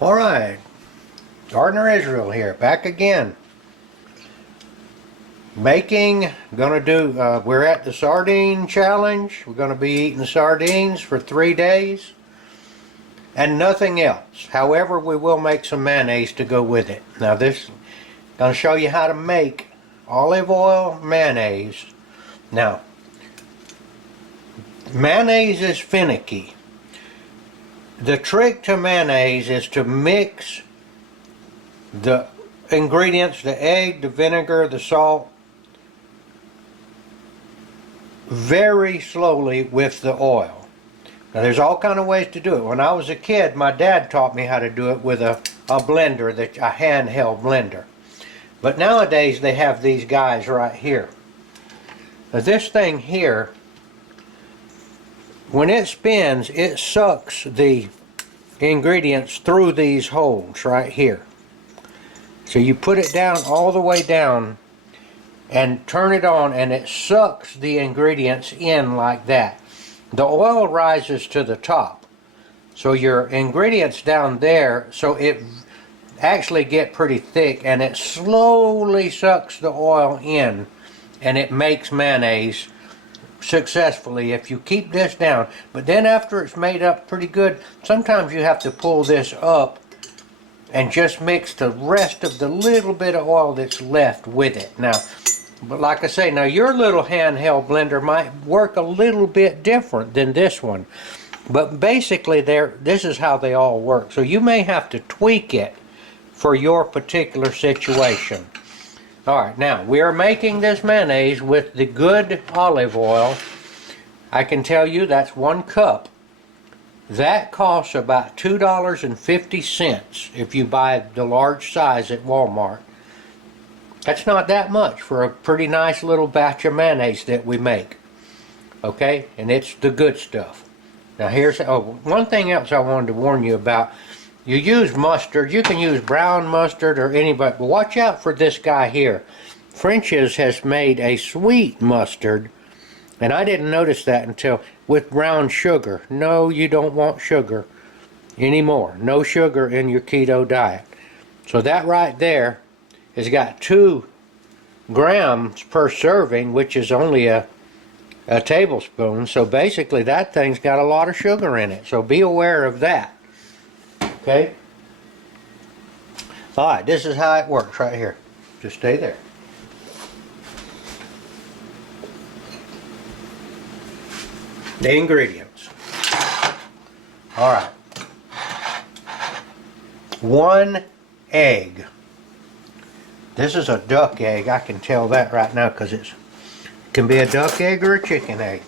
Alright, Gardner Israel here, back again. We're at the sardine challenge. We're going to be eating sardines for 3 days and nothing else. However, we will make some mayonnaise to go with it. Now this, I'm going to show you how to make olive oil mayonnaise. Now, mayonnaise is finicky. The trick to mayonnaise is to mix the ingredients, the egg, the vinegar, the salt, very slowly with the oil. Now there's all kind of ways to do it. When I was a kid, my dad taught me how to do it with a blender, a handheld blender. But nowadays they have these guys right here. Now this thing here, when it spins, it sucks the ingredients through these holes right here. So you put it down all the way down and turn it on, and it sucks the ingredients in like that. The oil rises to the top, so your ingredients down there, so it actually get pretty thick, and it slowly sucks the oil in, and it makes mayonnaise successfully if you keep this down. But then after it's made up pretty good, sometimes you have to pull this up and just mix the rest of the little bit of oil that's left with it. Now, but like I say, now your little handheld blender might work a little bit different than this one, but basically this is how they all work. So you may have to tweak it for your particular situation. Alright, now we are making this mayonnaise with the good olive oil. I can tell you that's 1 cup. That costs about $2.50 if you buy the large size at Walmart. That's not that much for a pretty nice little batch of mayonnaise that we make. Okay, and it's the good stuff. Now here's, one thing else I wanted to warn you about. You use mustard, you can use brown mustard or anybody, but watch out for this guy here. French's has made a sweet mustard, and I didn't notice that until, with brown sugar. No, you don't want sugar anymore. No sugar in your keto diet. So that right there has got 2 grams per serving, which is only a tablespoon. So basically that thing's got a lot of sugar in it. So be aware of that. Okay? Alright, this is how it works right here. Just stay there. The ingredients. Alright. 1 egg. This is a duck egg. I can tell that right now because it can be a duck egg or a chicken egg.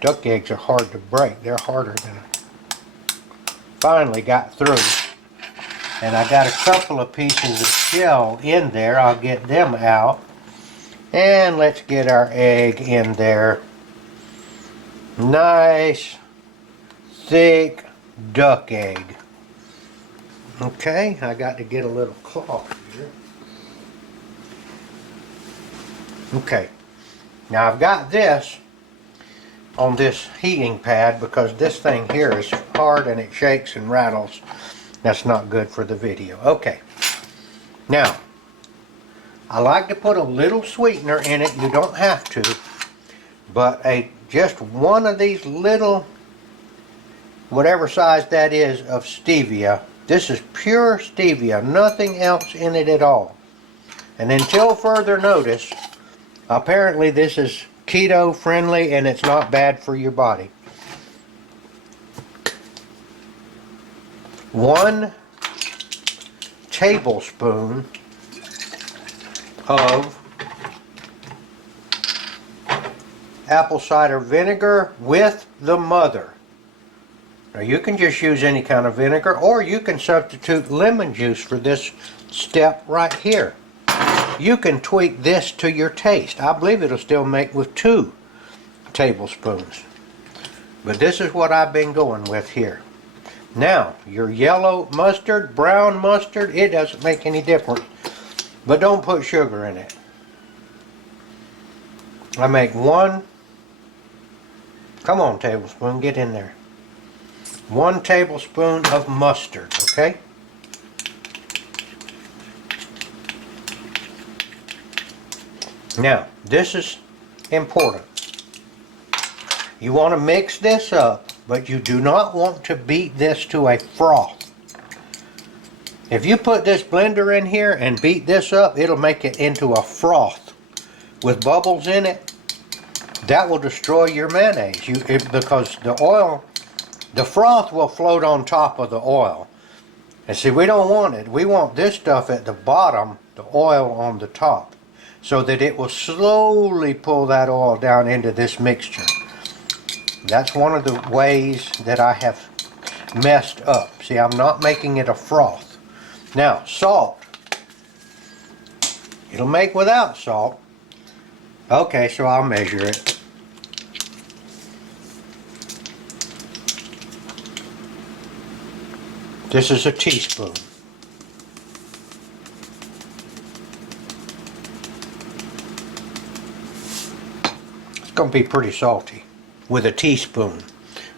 Duck eggs are hard to break. They're harder than finally got through. And I got a couple of pieces of shell in there. I'll get them out. And let's get our egg in there. Nice, thick duck egg. Okay, I got to get a little cloth here. Okay, now I've got this on this heating pad because this thing here is hard and it shakes and rattles. That's not good for the video. Okay, now I like to put a little sweetener in it. You don't have to, but just one of these little, whatever size that is, of stevia. This is pure stevia, nothing else in it at all. And until further notice, apparently this is keto friendly and it's not bad for your body. 1 tablespoon of apple cider vinegar with the mother. Now you can just use any kind of vinegar, or you can substitute lemon juice for this step right here. You can tweak this to your taste. I believe it'll still make with 2 tablespoons. But this is what I've been going with here. Now, your yellow mustard, brown mustard, it doesn't make any difference. But don't put sugar in it. I make 1, come on tablespoon, get in there. 1 tablespoon of mustard, okay? Now, this is important. You want to mix this up, but you do not want to beat this to a froth. If you put this blender in here and beat this up, it'll make it into a froth with bubbles in it. That will destroy your mayonnaise because the oil, the froth will float on top of the oil. And see, we don't want it. We want this stuff at the bottom, the oil on the top, so that it will slowly pull that oil down into this mixture. That's one of the ways that I have messed up. See, I'm not making it a froth. Now, salt. It'll make without salt. Okay, so I'll measure it. This is a teaspoon. It's going to be pretty salty with a teaspoon.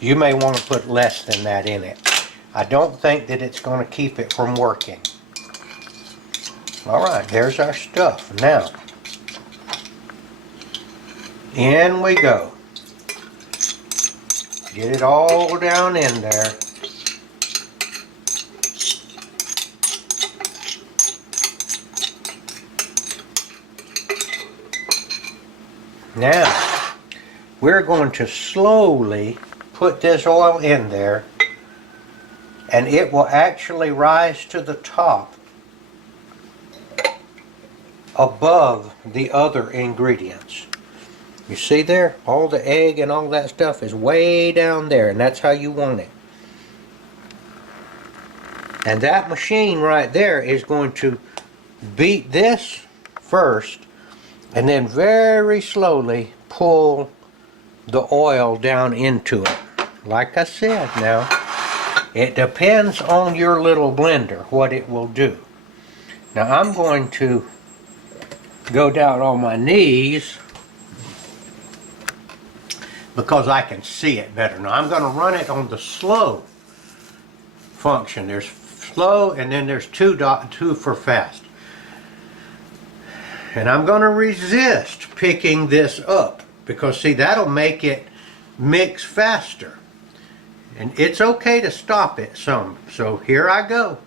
You may want to put less than that in it. I don't think that it's going to keep it from working. Alright, there's our stuff. Now, in we go. Get it all down in there. Now, we're going to slowly put this oil in there, and it will actually rise to the top above the other ingredients. You see there? All the egg and all that stuff is way down there, and that's how you want it. And that machine right there is going to beat this first, and then very slowly pull the oil down into it. Like I said, now, it depends on your little blender what it will do. Now I'm going to go down on my knees because I can see it better. Now I'm going to run it on the slow function. There's slow and then there's two for fast. And I'm going to resist picking this up because see, that'll make it mix faster. And it's okay to stop it some. So here I go.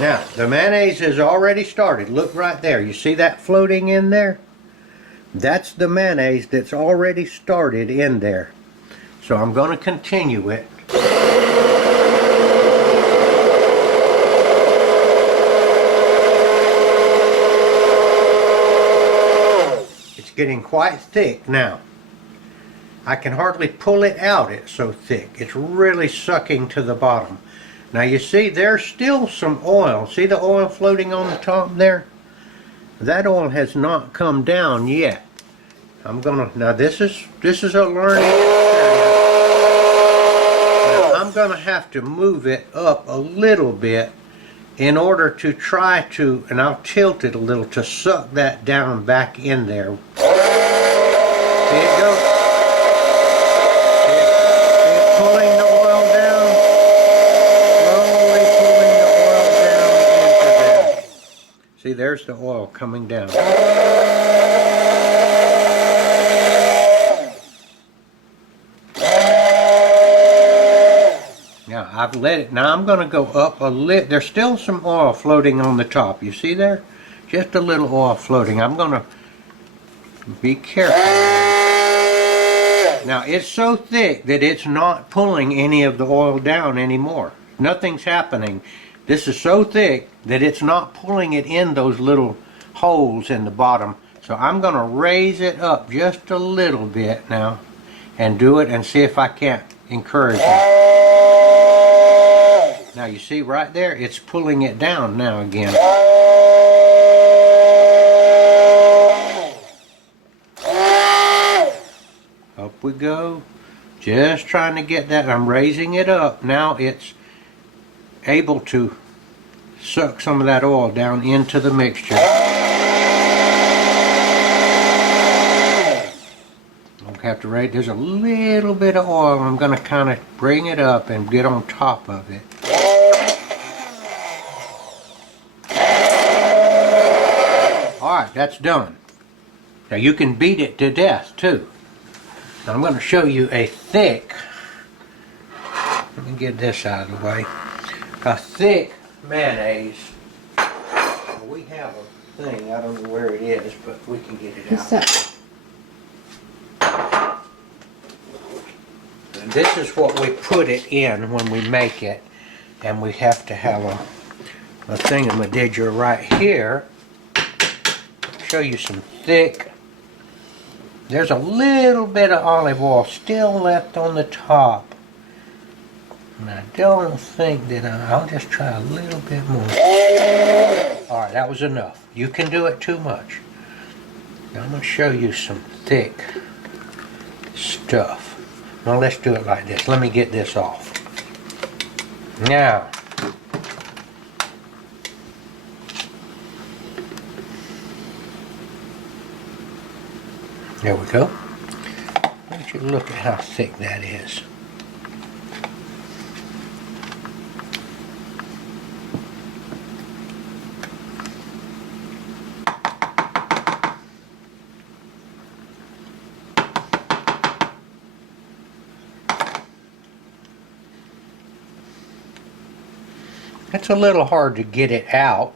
Now, the mayonnaise has already started. Look right there. You see that floating in there? That's the mayonnaise that's already started in there. So I'm going to continue it. It's getting quite thick now. I can hardly pull it out, it's so thick. It's really sucking to the bottom. Now you see there's still some oil. See the oil floating on the top there? That oil has not come down yet. Now this is a learning experience. Now I'm gonna have to move it up a little bit in order to try to, and I'll tilt it a little to suck that down back in there. See it go? See, there's the oil coming down. Now, I've let it. Now, I'm going to go up a little. There's still some oil floating on the top. You see there? Just a little oil floating. I'm going to be careful. Now, it's so thick that it's not pulling any of the oil down anymore. Nothing's happening. This is so thick that it's not pulling it in those little holes in the bottom. So I'm going to raise it up just a little bit now and do it and see if I can't encourage it. Now you see right there, it's pulling it down now again. Up we go. Just trying to get that. I'm raising it up. Now it's able to suck some of that oil down into the mixture. have to raise. There's a little bit of oil. I'm going to kind of bring it up and get on top of it. Alright, that's done. Now you can beat it to death too. Now I'm going to show you a thick, let me get this out of the way, a thick mayonnaise. We have a thing, I don't know where it is, but we can get it out. And this is what we put it in when we make it, and we have to have a thingamadidger right here. Show you some thick. There's a little bit of olive oil still left on the top. And I don't think that I'll just try a little bit more. Alright, that was enough. You can do it too much. Now I'm going to show you some thick stuff. Now let's do it like this. Let me get this off. Now, there we go. I want you to look at how thick that is. It's a little hard to get it out.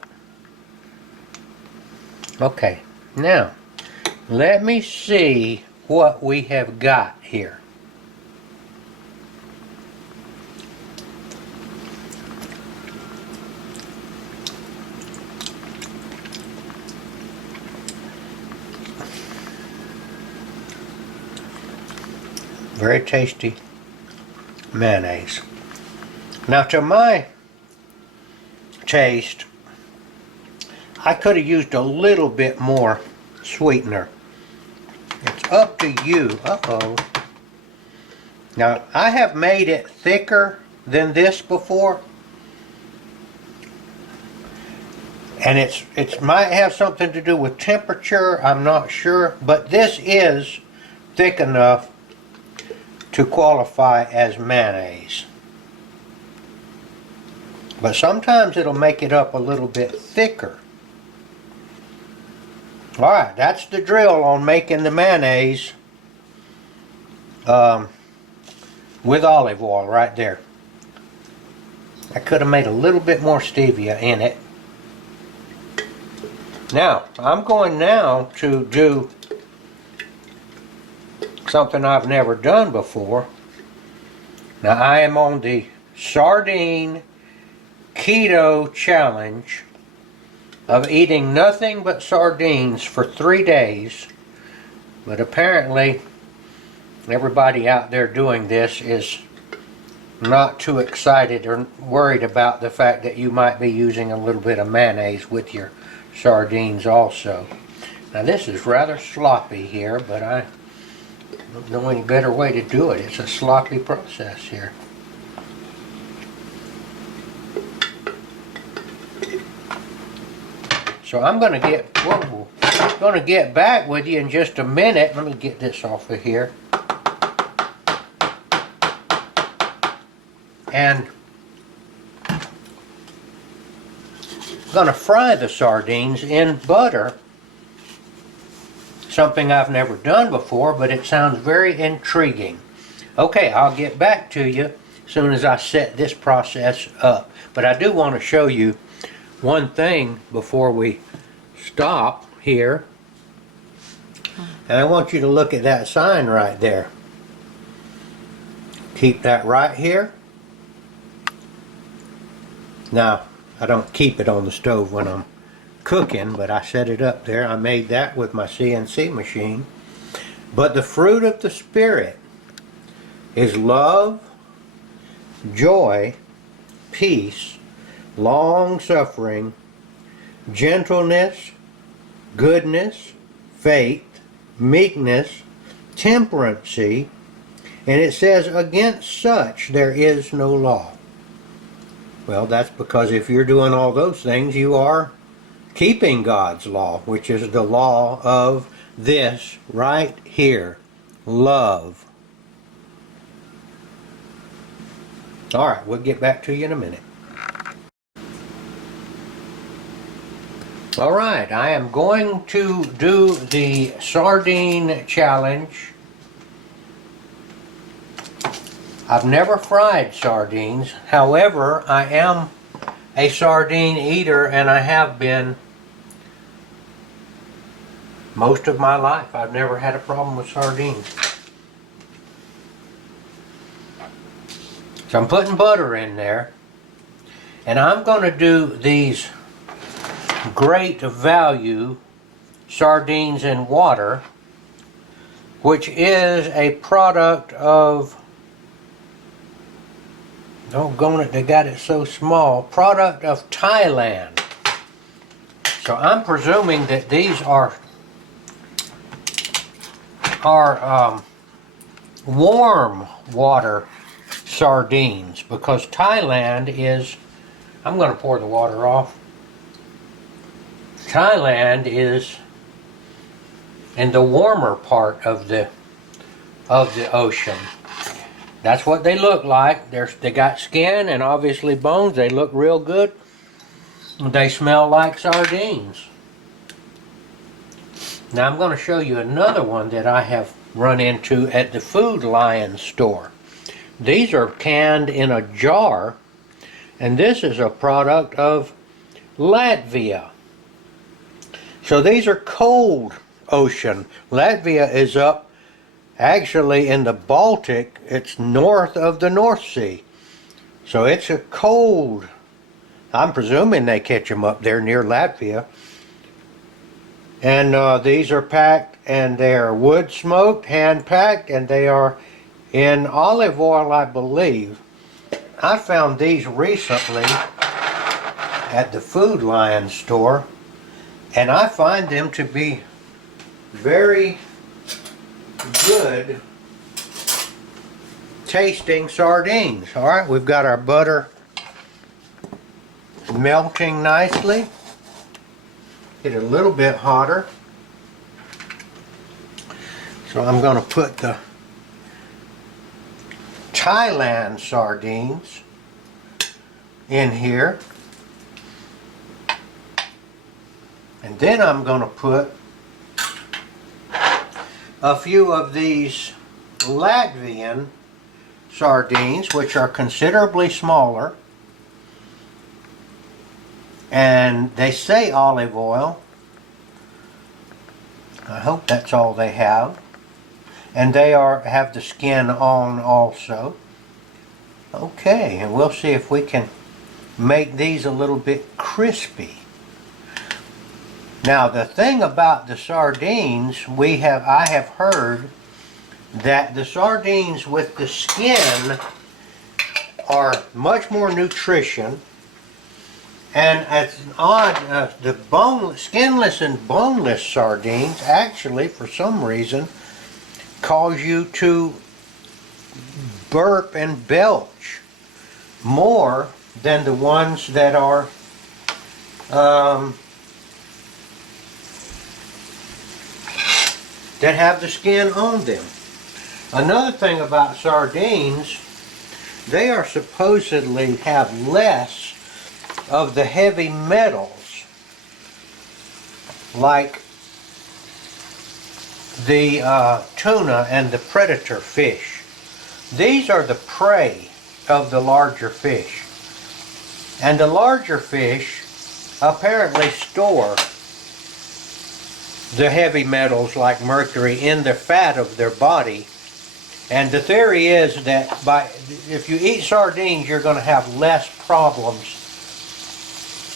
Okay, now let me see what we have got here. Very tasty mayonnaise. Now to my taste, I could have used a little bit more sweetener. It's up to you. Uh-oh. Now, I have made it thicker than this before. And it might have something to do with temperature, I'm not sure, but this is thick enough to qualify as mayonnaise. But sometimes it'll make it up a little bit thicker. Alright, that's the drill on making the mayonnaise with olive oil right there. I could have made a little bit more stevia in it. Now, I'm going now to do something I've never done before. Now, I am on the sardine keto challenge of eating nothing but sardines for 3 days, but apparently everybody out there doing this is not too excited or worried about the fact that you might be using a little bit of mayonnaise with your sardines also. Now this is rather sloppy here, but I don't know any better way to do it. It's a sloppy process here. So I'm going to get back with you in just a minute. Let me get this off of here. And I'm going to fry the sardines in butter. Something I've never done before, but it sounds very intriguing. Okay, I'll get back to you as soon as I set this process up. But I do want to show you one thing before we stop here. And I want you to look at that sign right there. Keep that right here. Now, I don't keep it on the stove when I'm cooking, but I set it up there. I made that with my CNC machine. But the fruit of the Spirit is love, joy, peace, long-suffering, gentleness, goodness, faith, meekness, temperance, and it says, against such there is no law. Well, that's because if you're doing all those things, you are keeping God's law, which is the law of this right here, love. All right, we'll get back to you in a minute. All right, I am going to do the sardine challenge. I've never fried sardines. However, I am a sardine eater, and I have been most of my life. I've never had a problem with sardines. So I'm putting butter in there, and I'm going to do these great value sardines in water, which is a product of, doggone it, they got it so small, product of Thailand. So I'm presuming that these are warm water sardines, because Thailand is, I'm going to pour the water off. Thailand is in the warmer part of the ocean. That's what they look like. They got skin and obviously bones. They look real good. They smell like sardines. Now I'm going to show you another one that I have run into at the Food Lion store. These are canned in a jar, and this is a product of Latvia. So these are cold ocean. Latvia is up actually in the Baltic. It's north of the North Sea. So it's a cold. I'm presuming they catch them up there near Latvia. And these are packed, and they are wood smoked, hand packed, and they are in olive oil, I believe. I found these recently at the Food Lion store, and I find them to be very good tasting sardines. All right, we've got our butter melting nicely. Get it a little bit hotter. So I'm going to put the Thailand sardines in here. And then I'm going to put a few of these Latvian sardines, which are considerably smaller. And they say olive oil. I hope that's all they have. And they have the skin on also. Okay, and we'll see if we can make these a little bit crispy. Now the thing about the sardines, I have heard that the sardines with the skin are much more nutrition. And it's odd, the skinless and boneless sardines actually, for some reason, cause you to burp and belch more than the ones that are that have the skin on them. Another thing about sardines, they are supposedly have less of the heavy metals, like the tuna and the predator fish. These are the prey of the larger fish. And the larger fish apparently store the heavy metals like mercury in the fat of their body. And the theory is that if you eat sardines, you're going to have less problems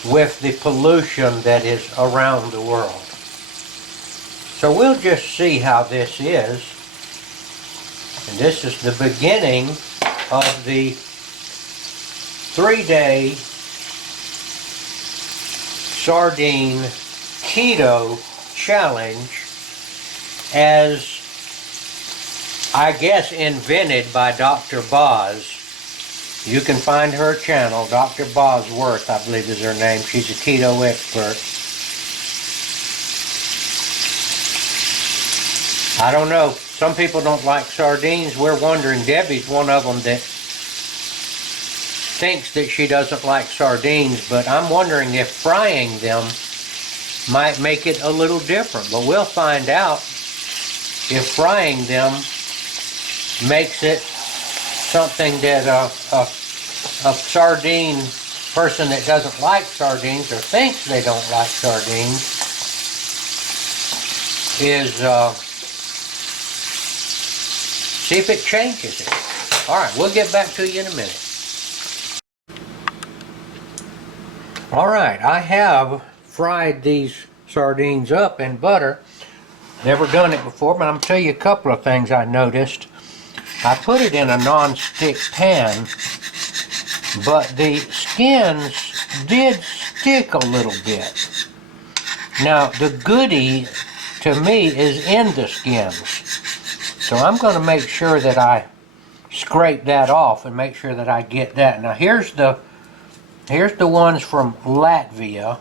with the pollution that is around the world. So we'll just see how this is. And this is the beginning of the 3-day sardine keto challenge, as I guess invented by Dr. Boz. You can find her channel, Dr. Bosworth, I believe is her name. She's a keto expert. I don't know. some people don't like sardines. We're wondering, Debbie's one of them that thinks that she doesn't like sardines, but I'm wondering if frying them might make it a little different. But we'll find out if frying them makes it something that a sardine person that doesn't like sardines or thinks they don't like sardines is, see if it changes it. Alright, we'll get back to you in a minute. Alright, I have fried these sardines up in butter. Never done it before, but I'm going to tell you a couple of things I noticed. I put it in a non-stick pan, but the skins did stick a little bit. Now, the goodie to me is in the skins. So I'm going to make sure that I scrape that off and make sure that I get that. Now, here's the ones from Latvia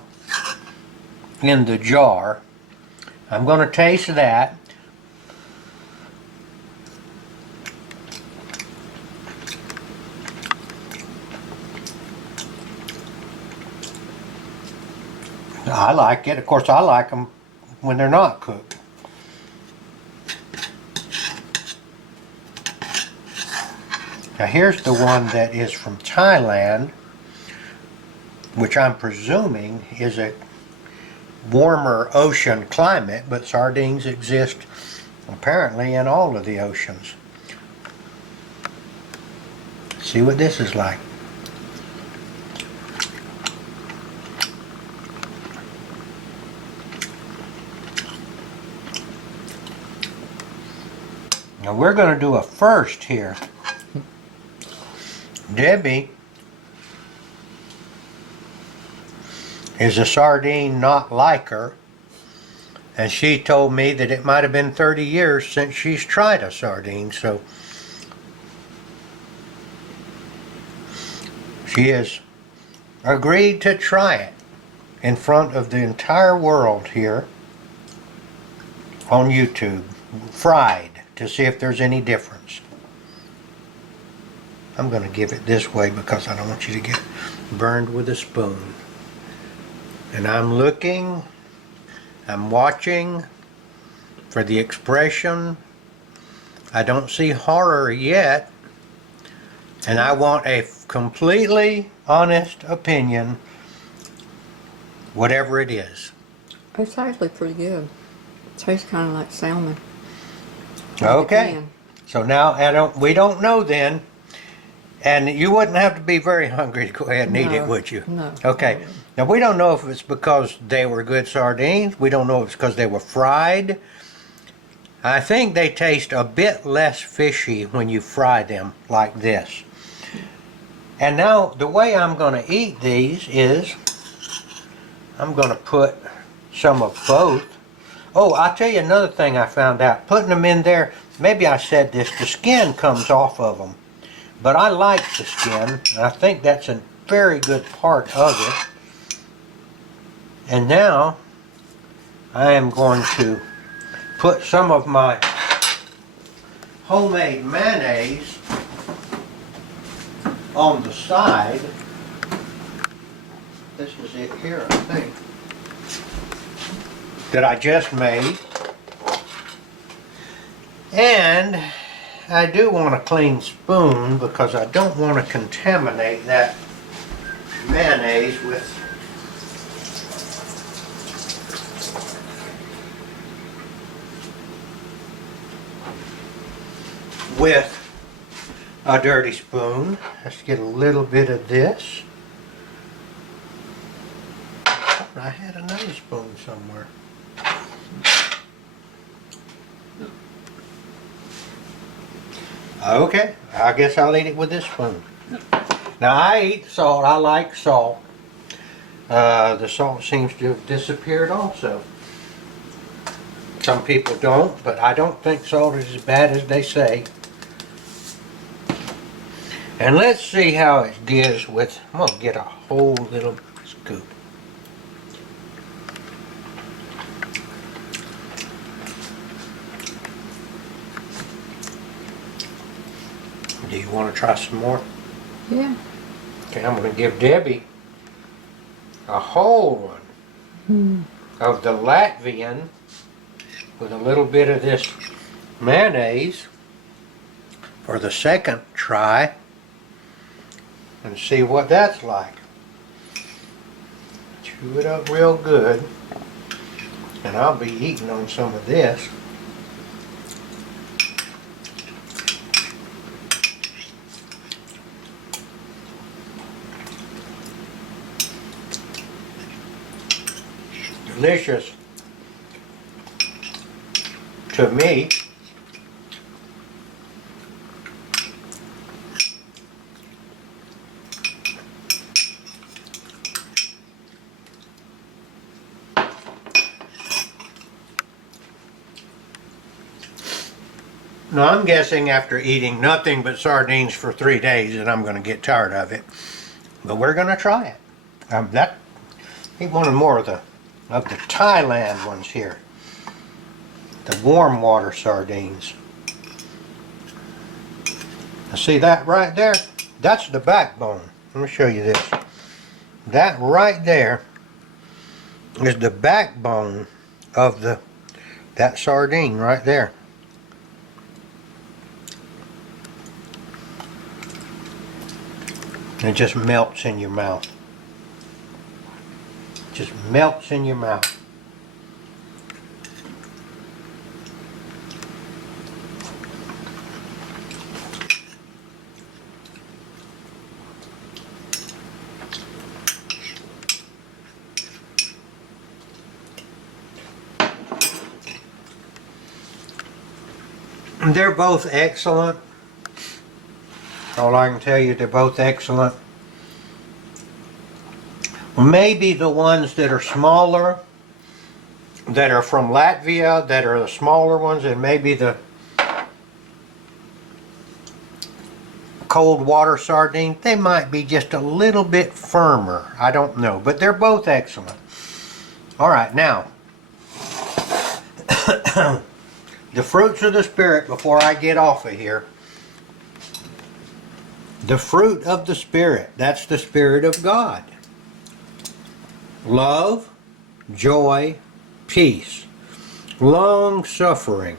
in the jar. I'm going to taste that. I like it. Of course, I like them when they're not cooked. Now here's the one that is from Thailand, which I'm presuming is a warmer ocean climate, but sardines exist apparently in all of the oceans. See what this is like. Now we're going to do a first here. Debbie is a sardine not liker, and she told me that it might have been 30 years since she's tried a sardine, so she has agreed to try it in front of the entire world here on YouTube, fried, to see if there's any difference. I'm going to give it this way because I don't want you to get burned with a spoon. And I'm looking, I'm watching for the expression. I don't see horror yet. And I want a completely honest opinion, whatever it is. It's actually pretty good. It tastes kind of like salmon. Okay. So now we don't know then. And you wouldn't have to be very hungry to go ahead and eat it, would you? No. Okay. Now we don't know if it's because they were good sardines. We don't know if it's because they were fried. I think they taste a bit less fishy when you fry them like this. And now the way I'm going to eat these is I'm going to put some of both. Oh, I'll tell you another thing I found out. Putting them in there, maybe I said this, the skin comes off of them. But I like the skin, and I think that's a very good part of it. And now I am going to put some of my homemade mayonnaise on the side. This is it here, I think, that I just made. And I do want a clean spoon because I don't want to contaminate that mayonnaise with a dirty spoon. Let's get a little bit of this. I had another spoon somewhere. Okay, I guess I'll eat it with this spoon. Now I eat salt, I like salt. The salt seems to have disappeared also. Some people don't, but I don't think salt is as bad as they say. And let's see how it does with, I'm going to get a whole little scoop. Do you want to try some more? Yeah. Okay, I'm going to give Debbie a whole one of the Latvian with a little bit of this mayonnaise for the second try and see what that's like. Chew it up real good, and I'll be eating on some of this. Delicious to me. Now I'm guessing after eating nothing but sardines for 3 days that I'm going to get tired of it, but we're going to try it. That I wanted more of the Thailand ones here, the warm water sardines. Now see that right there? That's the backbone. Let me show you this. That right there is the backbone of that sardine right there. It just melts in your mouth. Just melts in your mouth. They're both excellent. All I can tell you, they're both excellent. Maybe the ones that are smaller, that are from Latvia, that are the smaller ones, and maybe the cold water sardine, they might be just a little bit firmer. I don't know, but they're both excellent. All right, now, the fruits of the Spirit before I get off of here. The fruit of the Spirit, that's the Spirit of God. Love, joy, peace, long-suffering,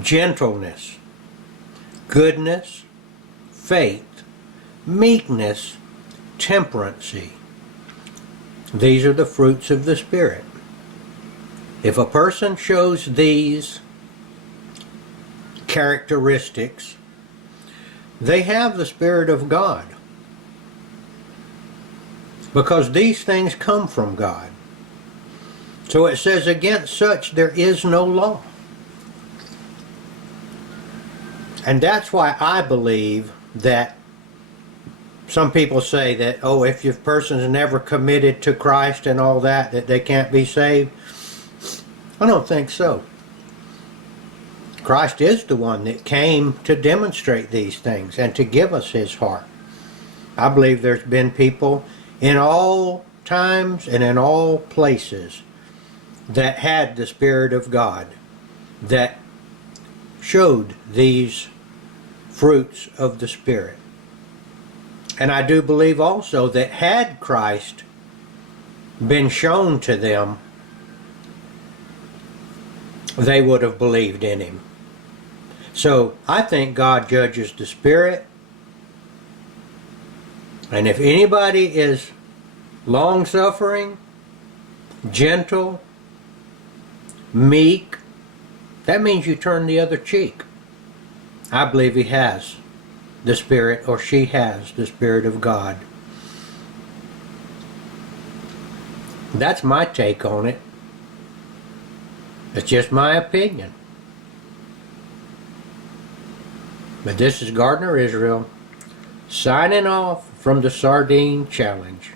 gentleness, goodness, faith, meekness, temperance. These are the fruits of the Spirit. If a person shows these characteristics, they have the Spirit of God, because these things come from God. So it says, against such there is no law. And that's why I believe that some people say that, oh, if your person's never committed to Christ and all that, that they can't be saved. I don't think so. Christ is the one that came to demonstrate these things and to give us his heart. I believe there's been people in all times and in all places that had the Spirit of God, that showed these fruits of the Spirit. And I do believe also that had Christ been shown to them, they would have believed in him. So I think God judges the Spirit. And if anybody is long-suffering, gentle, meek, that means you turn the other cheek. I believe he has the Spirit, or she has the Spirit of God. That's my take on it. It's just my opinion. But this is Gardner Israel, signing off from the Sardine Challenge.